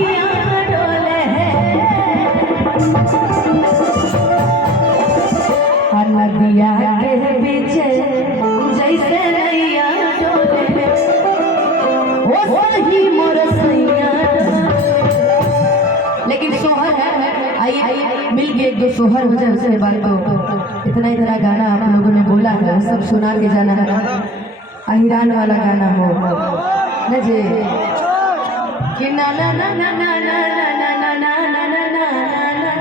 भैया डोले नदिया के बीच जैसे नैया डोले वो सही मोर सैया। लेकिन सोहर है, आइए मिल के एक दो सोहर हो जाए उसके बाद तो इतना गाना आप लोगों ने बोला है सब सुना के जाना है। अहिरान वाला गाना हो न जे कि ना ना ना ना ना ना ना ना ना ना ना ना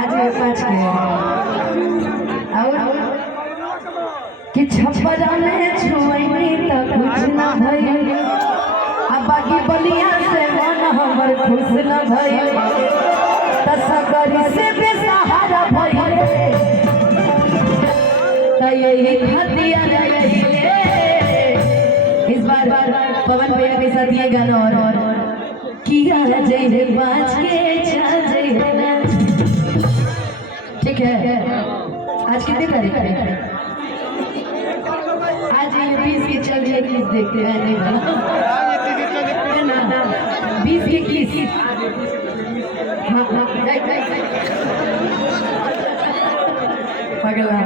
आज ये पाँच के और कि छप्परा में छुएनी तो कुछ ना भइल अब बाकी बलिया से मन हमर खुश न भइल तसकरी से बेसहारा भइल त यही हदिया रहिले। इस बार पवन भैया के साथ ये गाना और किया जय रे बाज के छा जय रे। ठीक है आज कितने तारीख है? आज ये 20 की चल रही है, किस देखते हैं नहीं 20 की किस पगला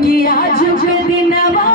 कि आज के दिनवा